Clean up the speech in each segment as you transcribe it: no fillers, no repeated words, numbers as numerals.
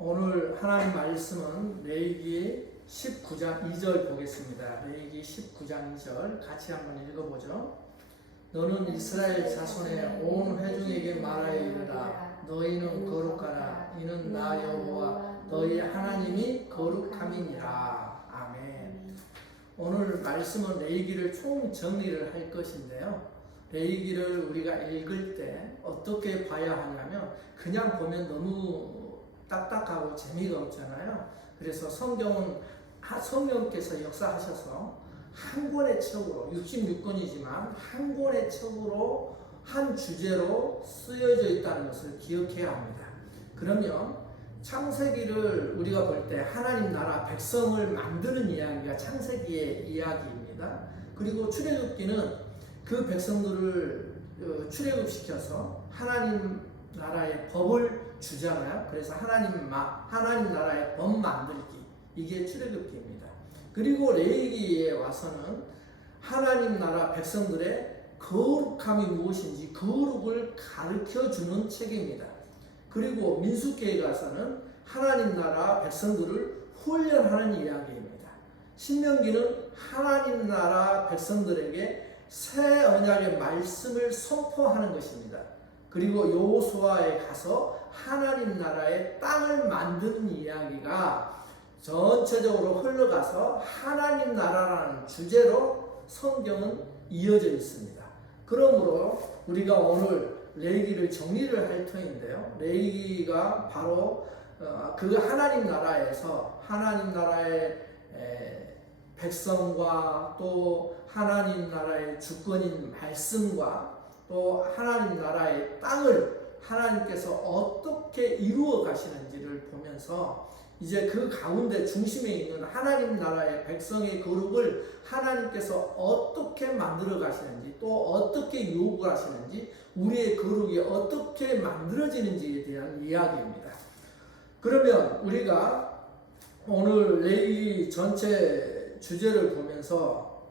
오늘 하나님 말씀은 레위기 19장 2절 보겠습니다. 레위기 19장 2절 같이 한번 읽어보죠. 너는 이스라엘 자손의 온 회중에게 말하여이르라. 너희는 거룩하라. 이는 나 여호와 너희 하나님이 거룩함이니라. 아멘. 오늘 말씀은 레위기를 총 정리를 할 것인데요. 레위기를 우리가 읽을 때 어떻게 봐야 하냐면 그냥 보면 너무 딱딱하고 재미가 없잖아요. 그래서 성령께서 역사하셔서 한 권의 책으로 66권이지만 한 권의 책으로 한 주제로 쓰여져 있다는 것을 기억해야 합니다. 그러면 창세기를 우리가 볼 때 하나님 나라 백성을 만드는 이야기가 창세기의 이야기입니다. 그리고 출애굽기는 그 백성들을 출애굽시켜서 하나님 나라의 법을 주잖아요. 그래서 하나님 나라의 법 만들기, 이게 출애굽기입니다. 그리고 레위기에 와서는 하나님 나라 백성들의 거룩함이 무엇인지 거룩을 가르쳐 주는 책입니다. 그리고 민수기에 가서는 하나님 나라 백성들을 훈련하는 이야기입니다. 신명기는 하나님 나라 백성들에게 새 언약의 말씀을 선포하는 것입니다. 그리고 여호수아에 가서 하나님 나라의 땅을 만드는 이야기가 전체적으로 흘러가서 하나님 나라라는 주제로 성경은 이어져 있습니다. 그러므로 우리가 오늘 레위기를 정리를 할 터인데요. 레위기가 바로 그 하나님 나라에서 하나님 나라의 백성과 또 하나님 나라의 주권인 말씀과 또 하나님 나라의 땅을 하나님께서 어떻게 이루어 가시는지를 보면서 이제 그 가운데 중심에 있는 하나님 나라의 백성의 거룩을 하나님께서 어떻게 만들어 가시는지 또 어떻게 요구하시는지 우리의 거룩이 어떻게 만들어지는지에 대한 이야기입니다. 그러면 우리가 오늘 레위기 전체 주제를 보면서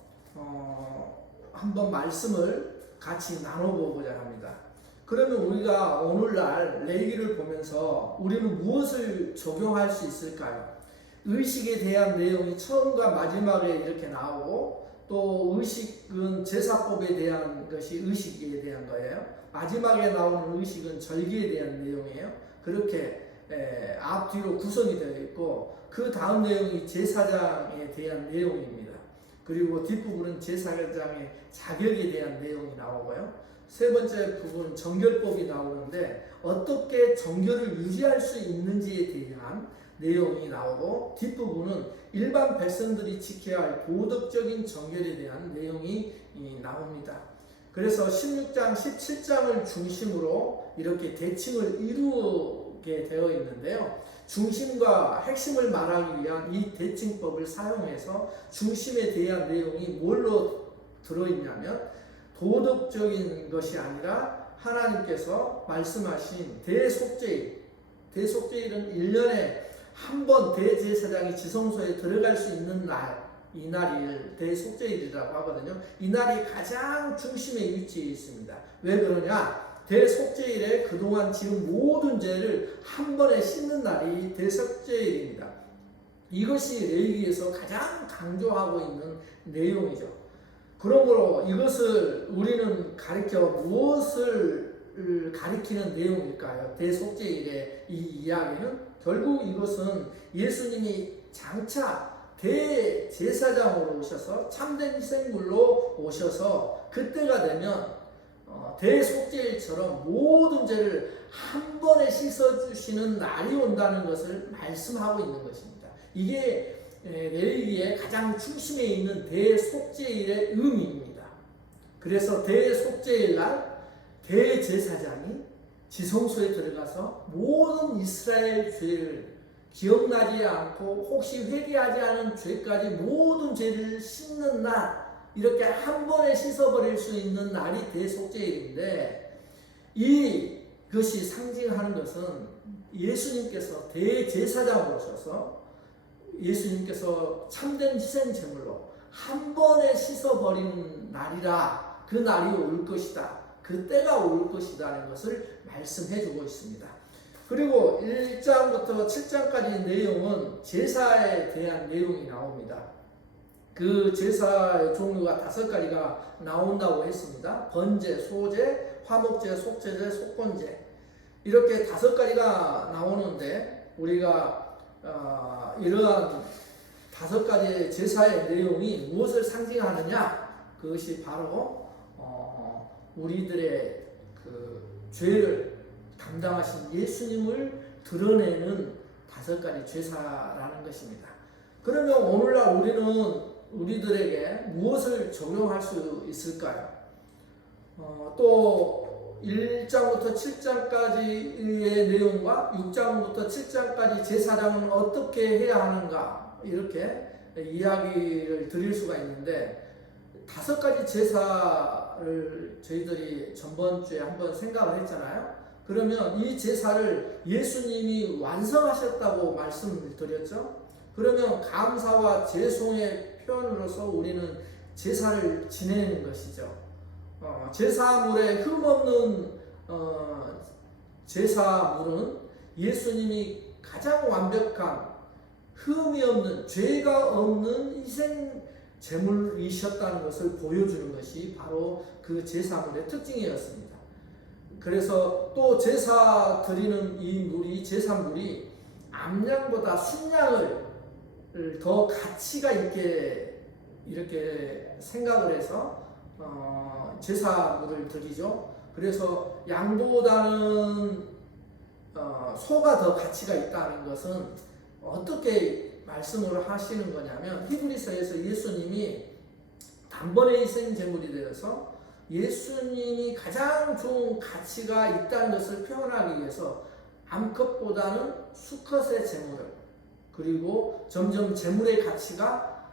한번 말씀을 같이 나눠보고자 합니다. 그러면 우리가 오늘날 레위기를 보면서 우리는 무엇을 적용할 수 있을까요? 의식에 대한 내용이 처음과 마지막에 이렇게 나오고 또 의식은 제사법에 대한 것이 의식에 대한 거예요. 마지막에 나오는 의식은 절기에 대한 내용이에요. 그렇게 앞뒤로 구성이 되어 있고 그 다음 내용이 제사장에 대한 내용입니다. 그리고 뒷부분은 제사장의 자격에 대한 내용이 나오고요. 세 번째 부분 정결법이 나오는데 어떻게 정결을 유지할 수 있는지에 대한 내용이 나오고 뒷부분은 일반 백성들이 지켜야 할 도덕적인 정결에 대한 내용이 나옵니다. 그래서 16장, 17장을 중심으로 이렇게 대칭을 이루게 되어 있는데요. 중심과 핵심을 말하기 위한 이 대칭법을 사용해서 중심에 대한 내용이 뭘로 들어있냐면 도덕적인 것이 아니라 하나님께서 말씀하신 대속죄일, 대속죄일은 1년에 한 번 대제사장이 지성소에 들어갈 수 있는 날, 이 날이 대속죄일이라고 하거든요. 이 날이 가장 중심에 위치해 있습니다. 왜 그러냐? 대속죄일에 그동안 지은 모든 죄를 한 번에 씻는 날이 대속죄일입니다. 이것이 레위기에서 가장 강조하고 있는 내용이죠. 그러므로 이것을 우리는 무엇을 가리키는 내용일까요? 대속죄일의 이 이야기는 결국 이것은 예수님이 장차 대제사장으로 오셔서 참된 희생물로 오셔서 그때가 되면 대속죄일처럼 모든 죄를 한 번에 씻어주시는 날이 온다는 것을 말씀하고 있는 것입니다. 이게 레위기의 가장 중심에 있는 대속죄일의 의미입니다. 그래서 대속죄일 날 대제사장이 지성소에 들어가서 모든 이스라엘 죄를 기억나지 않고 혹시 회개하지 않은 죄까지 모든 죄를 씻는 날, 이렇게 한 번에 씻어버릴 수 있는 날이 대속죄일인데 이것이 상징하는 것은 예수님께서 대제사장으로 오셔서 예수님께서 참된 희생제물로 한 번에 씻어버리는 날이라 그 날이 올 것이다. 그 때가 올 것이라는 것을 말씀해 주고 있습니다. 그리고 1장부터 7장까지 내용은 제사에 대한 내용이 나옵니다. 그 제사의 종류가 5가지가 나온다고 했습니다. 번제, 소제, 화목제, 속죄제, 속건제, 이렇게 5가지가 나오는데 우리가 이러한 5가지 제사의 내용이 무엇을 상징하느냐? 그것이 바로 우리들의 그 죄를 감당하신 예수님을 드러내는 5가지 제사라는 것입니다. 그러면 오늘날 우리는 우리들에게 무엇을 적용할 수 있을까요? 또 1장부터 7장까지의 내용과 6장부터 7장까지 제사장은 어떻게 해야 하는가, 이렇게 이야기를 드릴 수가 있는데, 5가지 제사를 저희들이 전번 주에 한번 생각을 했잖아요. 그러면 이 제사를 예수님이 완성하셨다고 말씀을 드렸죠. 그러면 감사와 죄송의 표현으로서 우리는 제사를 지내는 것이죠. 제사물에 흠없는 제사물은 예수님이 가장 완벽한, 흠이 없는, 죄가 없는 희생 제물이셨다는 것을 보여주는 것이 바로 그 제사물의 특징이었습니다. 그래서 또 제사 드리는 이 물이, 제사물이 암양보다 순양을 더 가치가 있게 이렇게 생각을 해서 제사물을 드리죠. 그래서 양보다는 소가 더 가치가 있다는 것은 어떻게 말씀을 하시는 거냐면, 히브리서에서 예수님이 단번에 희생 제물이 되어서 예수님이 가장 좋은 가치가 있다는 것을 표현하기 위해서 암컷보다는 수컷의 제물을, 그리고 점점 제물의 가치가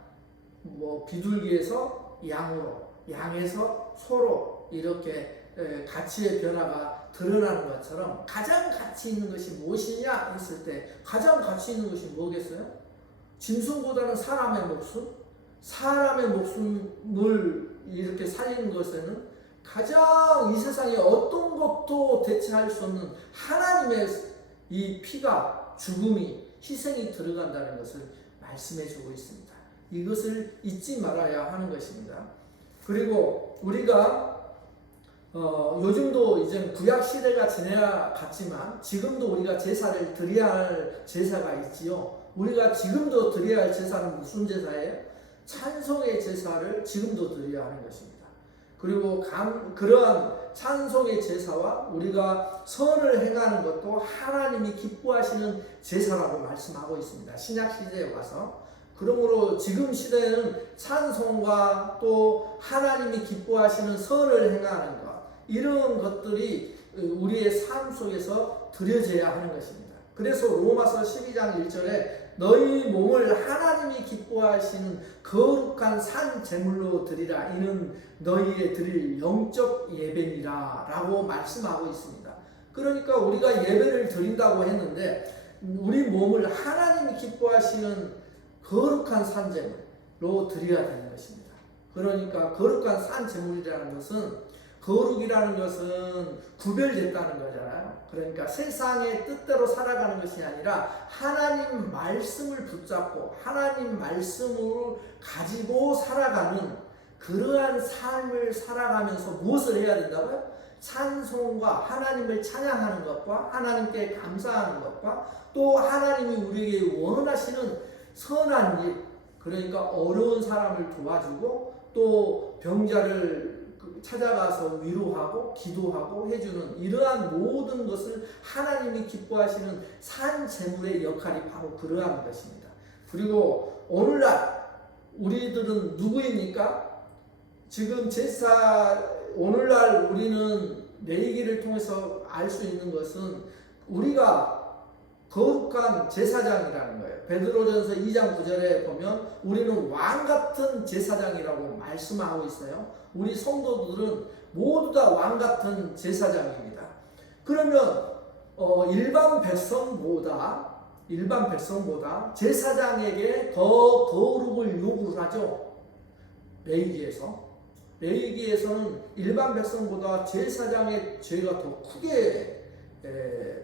비둘기에서 양으로, 양에서 소로 이렇게 가치의 변화가 드러나는 것처럼, 가장 가치 있는 것이 무엇이냐 했을 때 가장 가치 있는 것이 뭐겠어요? 짐승보다는 사람의 목숨, 사람의 목숨을 이렇게 살리는 것에는 가장 이 세상에 어떤 것도 대체할 수 없는 하나님의 이 피가, 죽음이, 희생이 들어간다는 것을 말씀해 주고 있습니다. 이것을 잊지 말아야 하는 것입니다. 그리고 우리가 요즘도 이제 구약 시대가 지나갔지만 지금도 우리가 제사를 드려야 할 제사가 있지요. 우리가 지금도 드려야 할 제사는 무슨 제사예요? 찬송의 제사를 지금도 드려야 하는 것입니다. 그리고 그러한 찬송의 제사와 우리가 선을 행하는 것도 하나님이 기뻐하시는 제사라고 말씀하고 있습니다. 신약 시대에 와서. 그러므로 지금 시대에는 찬송과 또 하나님이 기뻐하시는 선을 행하는 것, 이런 것들이 우리의 삶 속에서 드려져야 하는 것입니다. 그래서 로마서 12장 1절에 너희 몸을 하나님이 기뻐하시는 거룩한 산 제물로 드리라, 이는 너희의 드릴 영적 예배니라 라고 말씀하고 있습니다. 그러니까 우리가 예배를 드린다고 했는데 우리 몸을 하나님이 기뻐하시는 거룩한 산 제물로 드려야 되는 것입니다. 그러니까 거룩한 산 제물이라는 것은, 거룩이라는 것은 구별됐다는 거잖아요. 그러니까 세상의 뜻대로 살아가는 것이 아니라 하나님 말씀을 붙잡고 하나님 말씀을 가지고 살아가는 그러한 삶을 살아가면서 무엇을 해야 된다고요? 찬송과 하나님을 찬양하는 것과 하나님께 감사하는 것과 또 하나님이 우리에게 원하시는 선한 일, 그러니까 어려운 사람을 도와주고 또 병자를 찾아가서 위로하고 기도하고 해주는 이러한 모든 것을 하나님이 기뻐하시는 산 제물의 역할이 바로 그러한 것입니다. 그리고 오늘날 우리들은 누구입니까? 지금 오늘날 우리는 레위기를 통해서 알 수 있는 것은 우리가 거룩한 제사장이라는 거예요. 베드로전서 2장 9절에 보면 우리는 왕같은 제사장이라고 말씀하고 있어요. 우리 성도들은 모두 다 왕같은 제사장입니다. 그러면 일반 백성보다 제사장에게 더 거룩을 요구를 하죠. 레위기에서는 일반 백성보다 제사장의 죄가 더 크게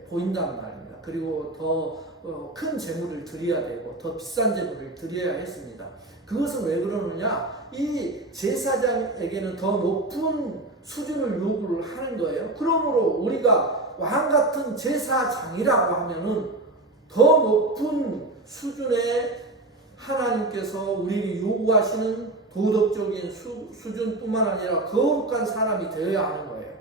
보인단 말입니다. 그리고 더 큰 재물을 드려야 되고 더 비싼 재물을 드려야 했습니다. 그것은 왜 그러느냐? 이 제사장에게는 더 높은 수준을 요구를 하는 거예요. 그러므로 우리가 왕 같은 제사장이라고 하면은 더 높은 수준의 하나님께서 우리에게 요구하시는 도덕적인 수준뿐만 아니라 거룩한 사람이 되어야 하는 거예요.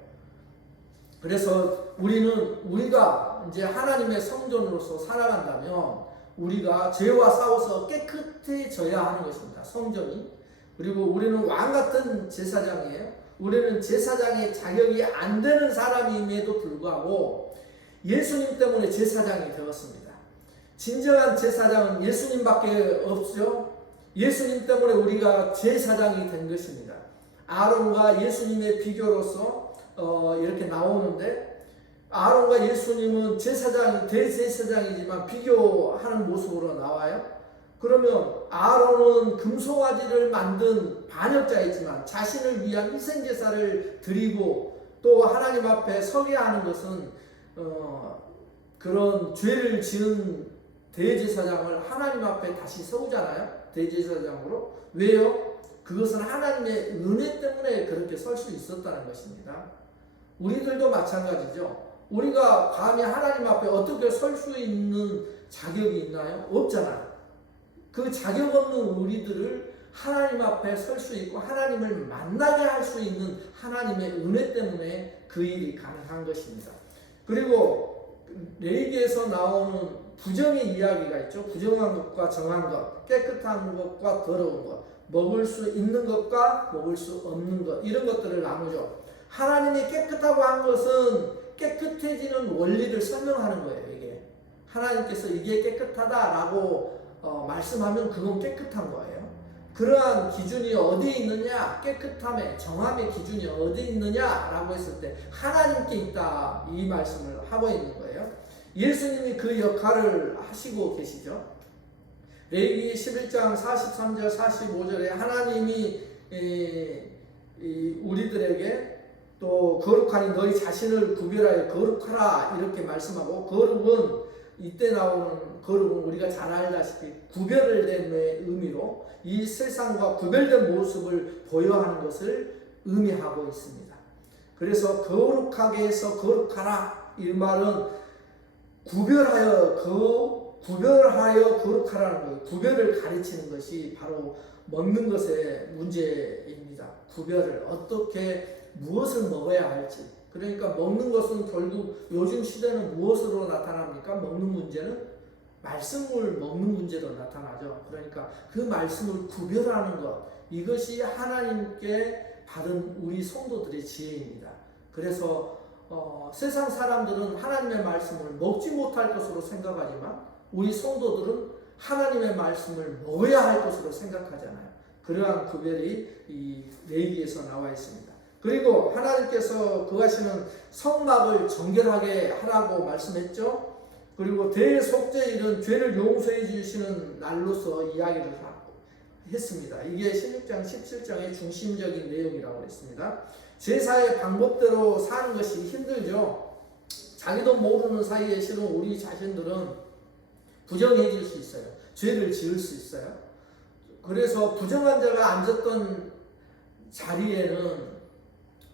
그래서 우리가 이제 하나님의 성전으로서 살아간다면 우리가 죄와 싸워서 깨끗해져야 하는 것입니다. 성전이. 그리고 우리는 왕 같은 제사장이에요. 우리는 제사장의 자격이 안 되는 사람임에도 불구하고 예수님 때문에 제사장이 되었습니다. 진정한 제사장은 예수님밖에 없죠. 예수님 때문에 우리가 제사장이 된 것입니다. 아론과 예수님의 비교로서 이렇게 나오는데, 아론과 예수님은 대제사장이지만 비교하는 모습으로 나와요. 그러면 아론은 금송아지를 만든 반역자이지만 자신을 위한 희생제사를 드리고 또 하나님 앞에 서게 하는 것은 그런 죄를 지은 대제사장을 하나님 앞에 다시 세우잖아요. 대제사장으로. 왜요? 그것은 하나님의 은혜 때문에 그렇게 설 수 있었다는 것입니다. 우리들도 마찬가지죠. 우리가 감히 하나님 앞에 어떻게 설 수 있는 자격이 있나요? 없잖아요. 그 자격 없는 우리들을 하나님 앞에 설 수 있고 하나님을 만나게 할 수 있는 하나님의 은혜 때문에 그 일이 가능한 것입니다. 그리고 레위기에서 나오는 부정의 이야기가 있죠. 부정한 것과 정한 것, 깨끗한 것과 더러운 것, 먹을 수 있는 것과 먹을 수 없는 것, 이런 것들을 나누죠. 하나님이 깨끗하고 한 것은 깨끗해지는 원리를 설명하는 거예요. 이게 하나님께서 이게 깨끗하다라고 말씀하면 그건 깨끗한 거예요. 그러한 기준이 어디에 있느냐? 깨끗함의 정함의 기준이 어디에 있느냐라고 했을 때 하나님께 있다, 이 말씀을 하고 있는 거예요. 예수님이 그 역할을 하시고 계시죠. 레위기 11장 43절 45절에 하나님이 우리들에게 또 거룩하니 너희 자신을 구별하여 거룩하라 이렇게 말씀하고, 거룩은 이때 나오는 거룩은 우리가 잘 알다시피 구별된 의미로 이 세상과 구별된 모습을 보여하는 것을 의미하고 있습니다. 그래서 거룩하게 해서 거룩하라, 이 말은 구별하여 거룩하라는 거예요. 구별을 가르치는 것이 바로 먹는 것의 문제입니다. 구별을 어떻게 무엇을 먹어야 할지. 그러니까 먹는 것은 결국 요즘 시대는 무엇으로 나타납니까? 먹는 문제는 말씀을 먹는 문제로 나타나죠. 그러니까 그 말씀을 구별하는 것, 이것이 하나님께 받은 우리 성도들의 지혜입니다. 그래서 세상 사람들은 하나님의 말씀을 먹지 못할 것으로 생각하지만 우리 성도들은 하나님의 말씀을 먹어야 할 것으로 생각하잖아요. 그러한 구별이 이 레위기에서 나와 있습니다. 그리고 하나님께서 구하시는 성막을 정결하게 하라고 말씀했죠. 그리고 대속죄일은 죄를 용서해 주시는 날로서 이야기를 했습니다. 이게 16장 17장의 중심적인 내용이라고 했습니다. 제사의 방법대로 사는 것이 힘들죠. 자기도 모르는 사이에 실은 우리 자신들은 부정해질 수 있어요. 죄를 지을 수 있어요. 그래서 부정한 자가 앉았던 자리에는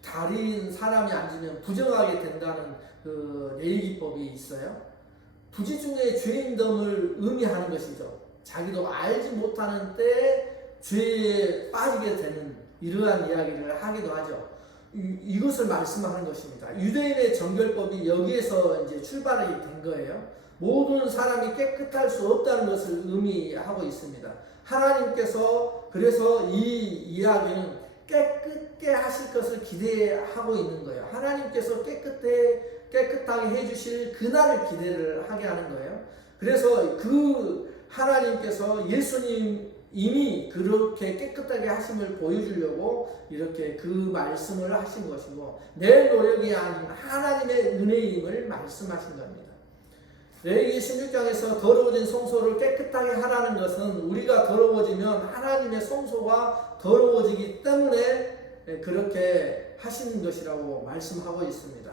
다른 사람이 앉으면 부정하게 된다는 그 레위기법이 있어요. 부지 중에 죄인됨을 의미하는 것이죠. 자기도 알지 못하는 때에 죄에 빠지게 되는 이러한 이야기를 하기도 하죠. 이것을 말씀하는 것입니다. 유대인의 정결법이 여기에서 이제 출발이 된 거예요. 모든 사람이 깨끗할 수 없다는 것을 의미하고 있습니다. 하나님께서 그래서 이 이야기는 깨끗게 하실 것을 기대하고 있는 거예요. 하나님께서 깨끗하게 해주실 그날을 기대를 하게 하는 거예요. 그래서 그 하나님께서 예수님 이미 그렇게 깨끗하게 하심을 보여주려고 이렇게 그 말씀을 하신 것이고, 내 노력이 아닌 하나님의 은혜임을 말씀하신 겁니다. 레위기 16장에서 더러워진 성소를 깨끗하게 하라는 것은 우리가 더러워지면 하나님의 성소가 더러워지기 때문에 그렇게 하시는 것이라고 말씀하고 있습니다.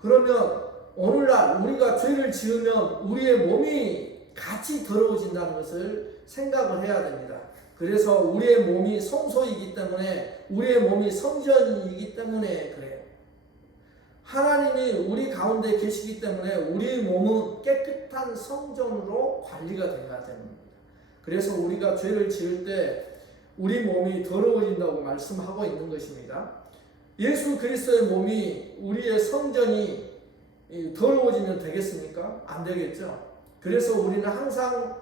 그러면 오늘날 우리가 죄를 지으면 우리의 몸이 같이 더러워진다는 것을 생각을 해야 됩니다. 그래서 우리의 몸이 성소이기 때문에, 우리의 몸이 성전이기 때문에 그래요. 하나님이 우리 가운데 계시기 때문에 우리 몸은 깨끗한 성전으로 관리가 되어야 됩니다. 그래서 우리가 죄를 지을 때 우리 몸이 더러워진다고 말씀하고 있는 것입니다. 예수 그리스도의 몸이, 우리의 성전이 더러워지면 되겠습니까? 안 되겠죠. 그래서 우리는 항상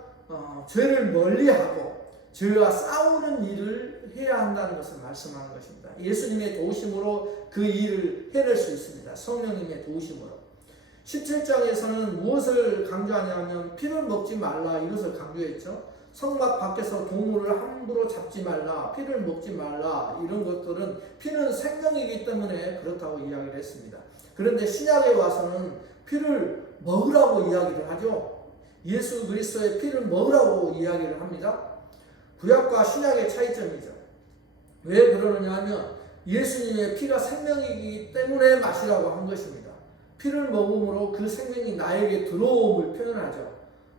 죄를 멀리하고 죄와 싸우는 일을 해야 한다는 것을 말씀하는 것입니다. 예수님의 도우심으로 그 일을 해낼 수 있습니다. 성령님의 도우심으로. 17장에서는 무엇을 강조하냐면 피를 먹지 말라, 이것을 강조했죠. 성막 밖에서 동물을 함부로 잡지 말라, 피를 먹지 말라, 이런 것들은 피는 생명이기 때문에 그렇다고 이야기를 했습니다. 그런데 신약에 와서는 피를 먹으라고 이야기를 하죠. 예수 그리스도의 피를 먹으라고 이야기를 합니다. 구약과 신약의 차이점이죠. 왜 그러느냐 하면 예수님의 피가 생명이기 때문에 마시라고 한 것입니다. 피를 먹음으로 그 생명이 나에게 들어옴을 표현하죠.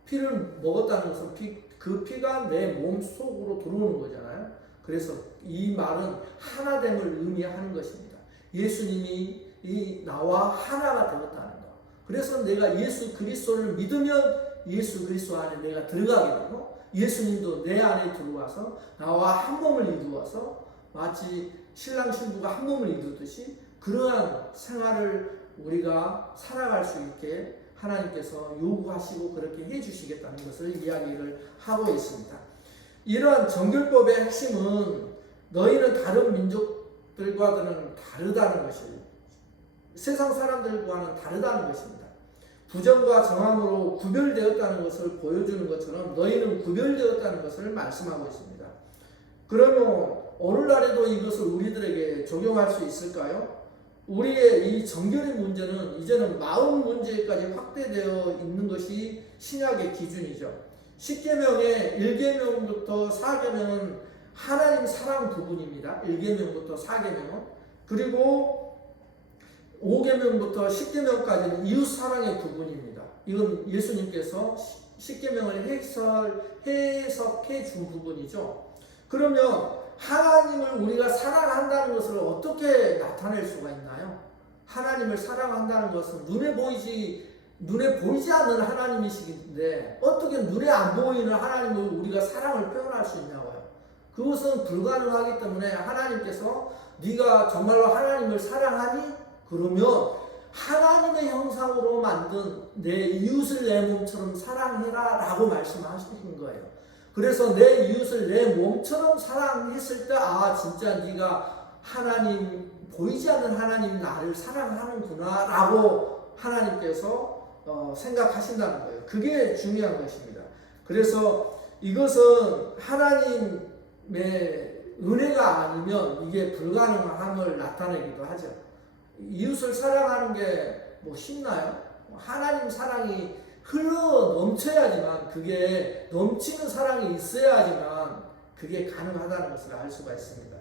피를 먹었다는 것은 그 피가 내 몸 속으로 들어오는 거잖아요. 그래서 이 말은 하나됨을 의미하는 것입니다. 예수님이 나와 하나가 되었다는 것. 그래서 내가 예수 그리스도를 믿으면 예수 그리스도 안에 내가 들어가게 되고, 예수님도 내 안에 들어와서 나와 한 몸을 이루어서 마치 신랑 신부가 한 몸을 이루듯이 그러한 생활을 우리가 살아갈 수 있게 하나님께서 요구하시고 그렇게 해주시겠다는 것을 이야기를 하고 있습니다. 이러한 정결법의 핵심은 너희는 다른 민족들과는 다르다는 것이에요. 세상 사람들과는 다르다는 것입니다. 부정과 정함으로 구별되었다는 것을 보여주는 것처럼 너희는 구별되었다는 것을 말씀하고 있습니다. 그러면 오늘날에도 이것을 우리들에게 적용할 수 있을까요? 우리의 이 정결의 문제는 이제는 마음 문제까지 확대되어 있는 것이 신약의 기준이죠. 10계명의 1계명부터 4계명은 하나님 사랑 부분입니다. 1계명부터 4계명은. 그리고 5계명부터 10계명까지는 이웃 사랑의 부분입니다. 이건 예수님께서 10계명을 해석해 준 부분이죠. 그러면 하나님을 우리가 사랑한다는 것을 어떻게 나타낼 수가 있나요? 하나님을 사랑한다는 것은 눈에 보이지 않는 하나님이시긴데 어떻게 눈에 안 보이는 하나님을 우리가 사랑을 표현할 수 있냐고요. 그것은 불가능하기 때문에 하나님께서 네가 정말로 하나님을 사랑하니? 그러면 하나님의 형상으로 만든 내 이웃을 내 몸처럼 사랑해라 라고 말씀하신 거예요. 그래서 내 이웃을 내 몸처럼 사랑했을 때 진짜 네가 하나님, 보이지 않는 하나님 나를 사랑하는구나 라고 하나님께서 생각하신다는 거예요. 그게 중요한 것입니다. 그래서 이것은 하나님의 은혜가 아니면 이게 불가능함을 나타내기도 하죠. 이웃을 사랑하는 게 뭐 쉽나요? 하나님 사랑이 흘러 넘쳐야지만, 그게 넘치는 사랑이 있어야지만 그게 가능하다는 것을 알 수가 있습니다.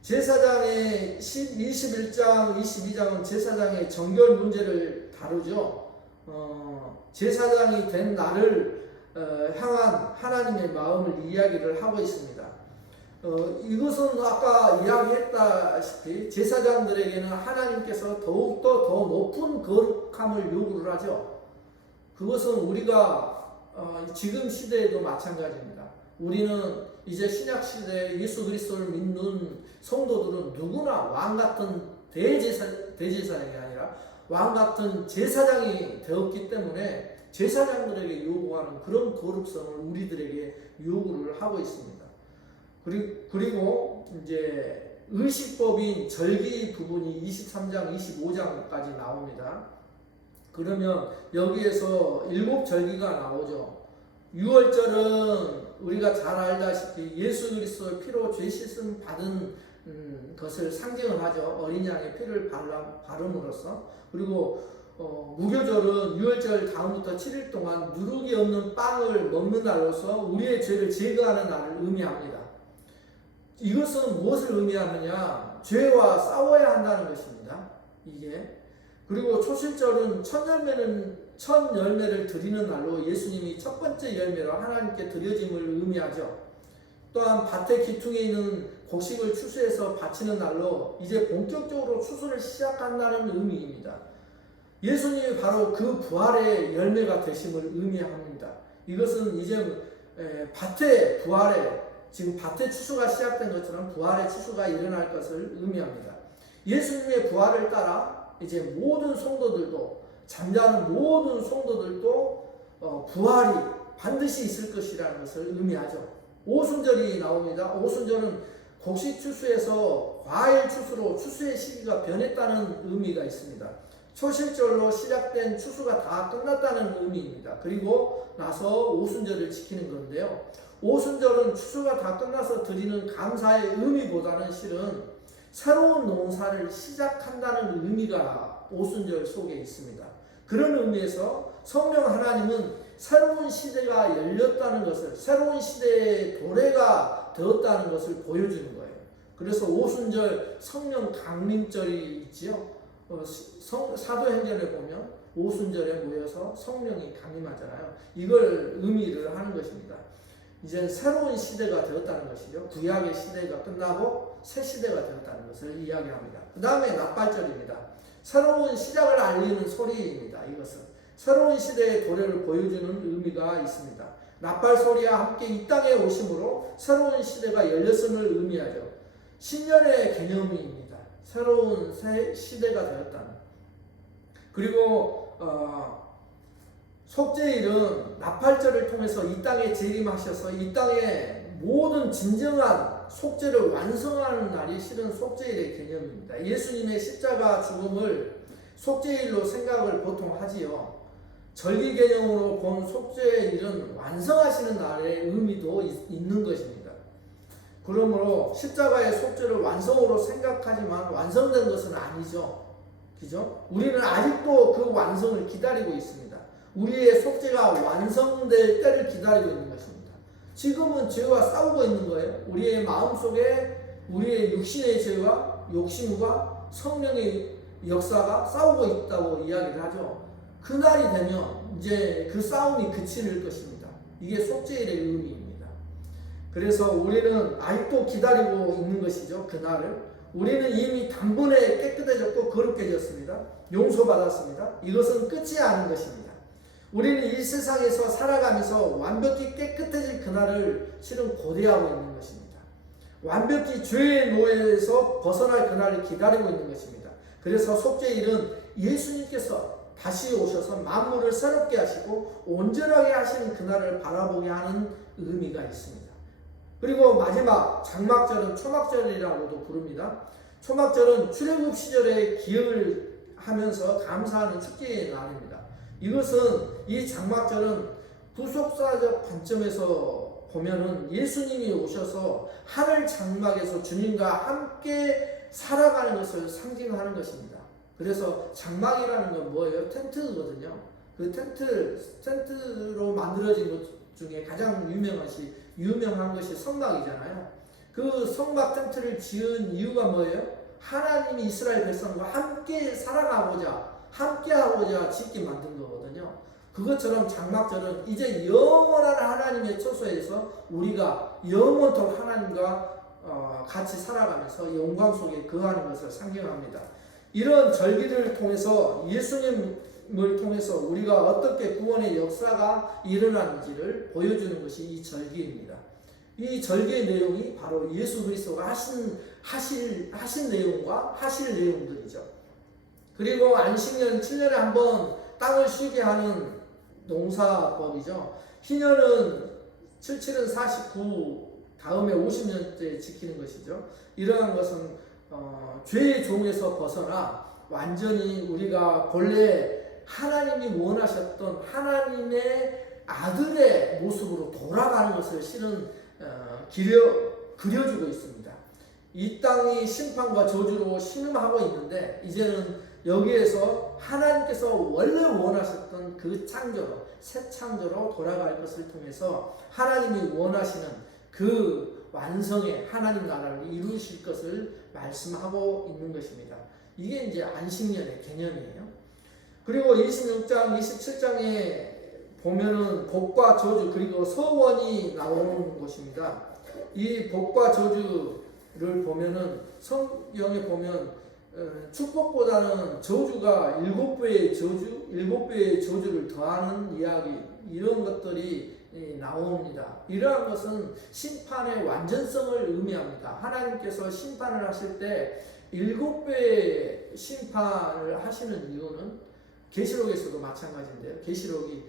제사장의 21장, 22장은 제사장의 정결 문제를 다루죠. 제사장이 된 나를 향한 하나님의 마음을 이야기를 하고 있습니다. 이것은 아까 이야기했다시피 제사장들에게는 하나님께서 더욱더 더 높은 거룩함을 요구를 하죠. 그것은 우리가 지금 시대에도 마찬가지입니다. 우리는 이제 신약 시대에 예수 그리스도를 믿는 성도들은 누구나 왕 같은 대제사장이 아니라 왕 같은 제사장이 되었기 때문에 제사장들에게 요구하는 그런 거룩성을 우리들에게 요구를 하고 있습니다. 그리고 이제 의식법인 절기 부분이 23장, 25장까지 나옵니다. 그러면 여기에서 7절기가 나오죠. 6월절은 우리가 잘 알다시피 예수 그리스도의 피로 죄 씻음 받은 것을 상징을 하죠. 어린 양의 피를 바름으로써. 그리고 무교절은 6월절 다음부터 7일 동안 누룩이 없는 빵을 먹는 날로서 우리의 죄를 제거하는 날을 의미합니다. 이것은 무엇을 의미하느냐? 죄와 싸워야 한다는 것입니다. 이게 그리고 초실절은 첫 열매를 드리는 날로 예수님이 첫 번째 열매로 하나님께 드려짐을 의미하죠. 또한 밭의 기퉁에 있는 곡식을 추수해서 바치는 날로 이제 본격적으로 추수를 시작한다는 의미입니다. 예수님이 바로 그 부활의 열매가 되심을 의미합니다. 이것은 이제 밭의 부활에, 지금 밭의 추수가 시작된 것처럼 부활의 추수가 일어날 것을 의미합니다. 예수님의 부활을 따라 이제 모든 성도들도, 잠자는 모든 성도들도 부활이 반드시 있을 것이라는 것을 의미하죠. 오순절이 나옵니다. 오순절은 곡식 추수에서 과일 추수로 추수의 시기가 변했다는 의미가 있습니다. 초실절로 시작된 추수가 다 끝났다는 의미입니다. 그리고 나서 오순절을 지키는 건데요. 오순절은 추수가 다 끝나서 드리는 감사의 의미보다는 실은 새로운 농사를 시작한다는 의미가 오순절 속에 있습니다. 그런 의미에서 성령 하나님은 새로운 시대가 열렸다는 것을, 새로운 시대의 도래가 되었다는 것을 보여주는 거예요. 그래서 오순절 성령 강림절이 있지요. 사도행전에 보면 오순절에 모여서 성령이 강림하잖아요. 이걸 의미를 하는 것입니다. 이제 새로운 시대가 되었다는 것이죠. 구약의 시대가 끝나고 새 시대가 되었다는 것을 이야기합니다. 그 다음에 납발절입니다. 새로운 시작을 알리는 소리입니다. 이것은 새로운 시대의 도래를 보여주는 의미가 있습니다. 납발 소리와 함께 이 땅에 오심으로 새로운 시대가 열렸음을 의미하죠. 신년의 개념입니다. 새로운 새 시대가 되었다는. 그리고 속죄일은 납발절을 통해서 이 땅에 재림하셔서 이 땅에 모든 진정한 속죄를 완성하는 날이 실은 속죄일의 개념입니다. 예수님의 십자가 죽음을 속죄일로 생각을 보통 하지요. 절기 개념으로 본 속죄일은 완성하시는 날의 의미도 있는 것입니다. 그러므로 십자가의 속죄를 완성으로 생각하지만 완성된 것은 아니죠. 그죠? 우리는 아직도 그 완성을 기다리고 있습니다. 우리의 속죄가 완성될 때를 기다리고 있는 것입니다. 지금은 죄와 싸우고 있는 거예요. 우리의 마음속에 우리의 육신의 죄와 욕심과 성령의 역사가 싸우고 있다고 이야기를 하죠. 그날이 되면 이제 그 싸움이 그칠 것입니다. 이게 속죄일의 의미입니다. 그래서 우리는 아직도 기다리고 있는 것이죠. 그날을. 우리는 이미 단번에 깨끗해졌고 거룩해졌습니다. 용서받았습니다. 이것은 끝이 아닌 것입니다. 우리는 이 세상에서 살아가면서 완벽히 깨끗해질 그날을 실은 고대하고 있는 것입니다. 완벽히 죄의 노예에서 벗어날 그날을 기다리고 있는 것입니다. 그래서 속죄일은 예수님께서 다시 오셔서 만물을 새롭게 하시고 온전하게 하시는 그날을 바라보게 하는 의미가 있습니다. 그리고 마지막 장막절은 초막절이라고도 부릅니다. 초막절은 출애굽 시절의 기억을 하면서 감사하는 축제의 날입니다. 이것은 이 장막절은 구속사적 관점에서 보면은 예수님이 오셔서 하늘 장막에서 주님과 함께 살아가는 것을 상징하는 것입니다. 그래서 장막이라는 건 뭐예요? 텐트거든요. 그 텐트로 만들어진 것 중에 가장 유명한 것이 성막이잖아요. 그 성막 텐트를 지은 이유가 뭐예요? 하나님이 이스라엘 백성과 함께 살아가고자, 함께 하고자 짓게 만든 거거든요. 그것처럼 장막절은 이제 영원한 하나님의 처소에서 우리가 영원토록 하나님과 같이 살아가면서 영광 속에 거하는 것을 상징합니다. 이런 절기를 통해서 예수님을 통해서 우리가 어떻게 구원의 역사가 일어나는지를 보여주는 것이 이 절기입니다. 이 절기의 내용이 바로 예수 그리스도가 하신 내용과 하실 내용들이죠. 그리고 안식년 7년에 한번 땅을 쉬게 하는 농사법이죠. 희년은 77은 49 다음에 50년째 지키는 것이죠. 이러한 것은 죄의 종에서 벗어나 완전히 우리가 본래 하나님이 원하셨던 하나님의 아들의 모습으로 돌아가는 것을 실은 그려주고 있습니다. 이 땅이 심판과 저주로 신음하고 있는데 이제는 여기에서 하나님께서 원래 원하셨던 그 창조로, 새 창조로 돌아갈 것을 통해서 하나님이 원하시는 그 완성의 하나님 나라를 이루실 것을 말씀하고 있는 것입니다. 이게 이제 안식년의 개념이에요. 그리고 26장, 27장에 보면은 복과 저주 그리고 서원이 나오는 곳입니다. 이 복과 저주를 보면은 성경에 보면 축복보다는 저주가 7배의 저주, 7배의 저주를 더하는 이야기, 이런 것들이 나옵니다. 이러한 것은 심판의 완전성을 의미합니다. 하나님께서 심판을 하실 때 7배의 심판을 하시는 이유는 계시록에서도 마찬가지인데요. 계시록이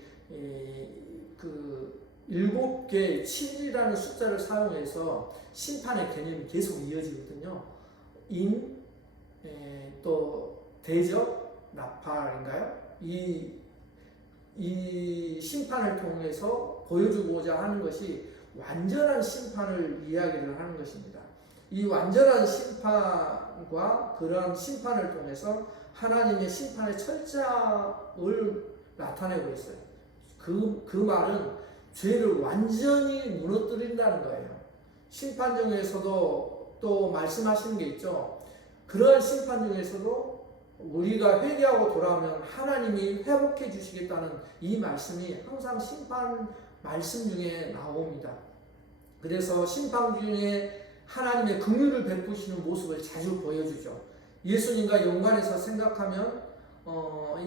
그 7개 7이라는 숫자를 사용해서 심판의 개념이 계속 이어지거든요. 또 대적, 나팔인가요? 이 심판을 통해서 보여주고자 하는 것이 완전한 심판을 이야기를 하는 것입니다. 이 완전한 심판과 그런 심판을 통해서 하나님의 심판의 철저함을 나타내고 있어요. 그 말은 죄를 완전히 무너뜨린다는 거예요. 심판 중에서도 또 말씀하시는 게 있죠. 그러한 심판 중에서도 우리가 회개하고 돌아오면 하나님이 회복해 주시겠다는 이 말씀이 항상 심판 말씀 중에 나옵니다. 그래서 심판 중에 하나님의 긍휼을 베푸시는 모습을 자주 보여주죠. 예수님과 연관해서 생각하면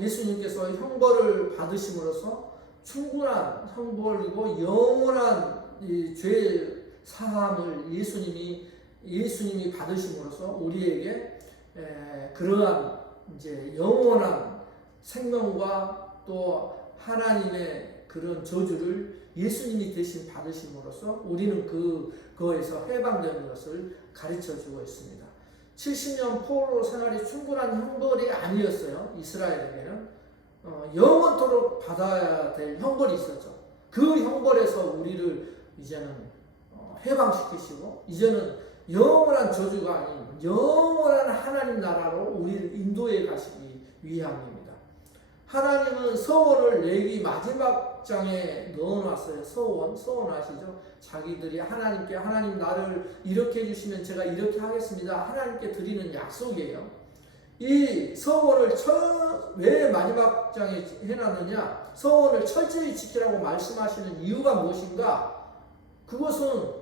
예수님께서 형벌을 받으심으로써 충분한 형벌이고 영원한 죄 사함을 예수님이 받으심으로써 우리에게 그러한 이제 영원한 생명과 또 하나님의 그런 저주를 예수님이 대신 받으심으로써 우리는 그거에서 해방되는 것을 가르쳐 주고 있습니다. 70년 포로 생활이 충분한 형벌이 아니었어요. 이스라엘에게는 영원토록 받아야 될 형벌이 있었죠. 그 형벌에서 우리를 이제는 해방시키시고 이제는 영원한 저주가 아닌 영원한 하나님 나라로 우리를 인도해 가시기 위함입니다. 하나님은 서원을 레위기 마지막 장에 넣어놨어요. 서원 아시죠? 자기들이 하나님께 하나님 나를 이렇게 해주시면 제가 이렇게 하겠습니다. 하나님께 드리는 약속이에요. 이 서원을 왜 마지막 장에 해놨느냐? 서원을 철저히 지키라고 말씀하시는 이유가 무엇인가? 그것은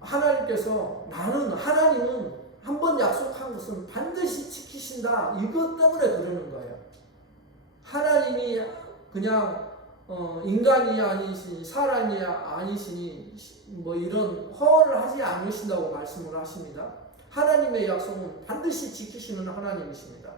하나님은 한 번 약속한 것은 반드시 지키신다. 이것 때문에 그러는 거예요. 하나님이 그냥 인간이 아니시니 사람이 아니시니 뭐 이런 허언을 하지 않으신다고 말씀을 하십니다. 하나님의 약속은 반드시 지키시는 하나님이십니다.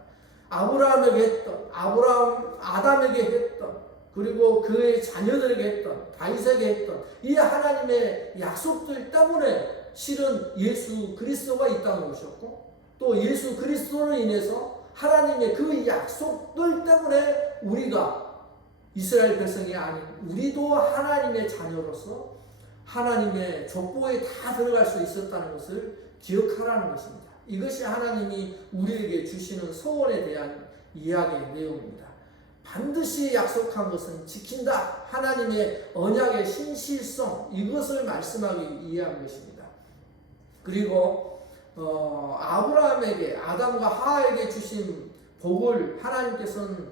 아브라함에게 했던, 아담에게 했던, 그리고 그의 자녀들에게 했던, 다윗에게 했던 이 하나님의 약속들 때문에 실은 예수 그리스도가 이 땅에 오셨고 또 예수 그리스도로 인해서 하나님의 그 약속들 때문에 우리가 이스라엘 백성이 아닌 우리도 하나님의 자녀로서 하나님의 족보에 다 들어갈 수 있었다는 것을 기억하라는 것입니다. 이것이 하나님이 우리에게 주시는 소원에 대한 이야기의 내용입니다. 반드시 약속한 것은 지킨다. 하나님의 언약의 신실성, 이것을 말씀하기 위한 것입니다. 그리고 아브라함에게, 아담과 하와에게 주신 복을 하나님께서는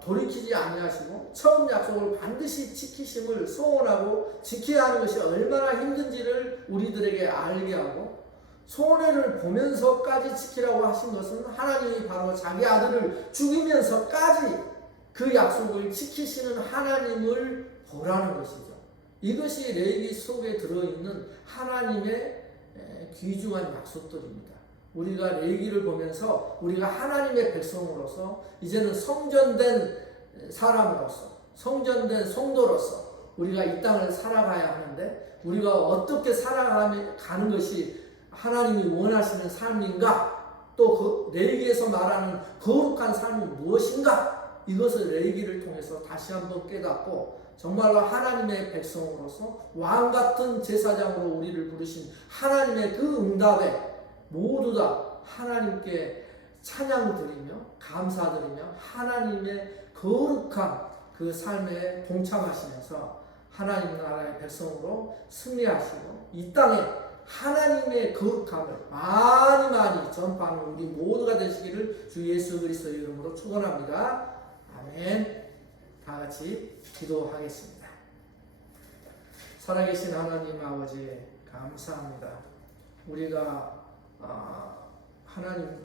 돌이키지 아니하시고 처음 약속을 반드시 지키심을 소원하고 지켜야 하는 것이 얼마나 힘든지를 우리들에게 알게 하고, 손해를 보면서까지 지키라고 하신 것은 하나님이 바로 자기 아들을 죽이면서까지 그 약속을 지키시는 하나님을 보라는 것이죠. 이것이 레위기 속에 들어있는 하나님의 귀중한 약속들입니다. 우리가 레위기를 보면서 우리가 하나님의 백성으로서 이제는 성전된 사람으로서, 성전된 성도로서 우리가 이 땅을 살아가야 하는데, 우리가 어떻게 살아가는 것이 하나님이 원하시는 삶인가, 또 그 레위기에서 말하는 거룩한 삶은 무엇인가, 이것을 레위기를 통해서 다시 한번 깨닫고 정말로 하나님의 백성으로서 왕같은 제사장으로 우리를 부르신 하나님의 그 응답에 모두 다 하나님께 찬양드리며 감사드리며 하나님의 거룩한 그 삶에 동참하시면서 하나님 나라의 백성으로 승리하시고 이 땅에 하나님의 거룩함을 많이 전파하는 우리 모두가 되시기를 주 예수 그리스도 이름으로 축원합니다. 아멘. 다 같이 기도하겠습니다. 살아계신 하나님 아버지 감사합니다. 우리가 하나님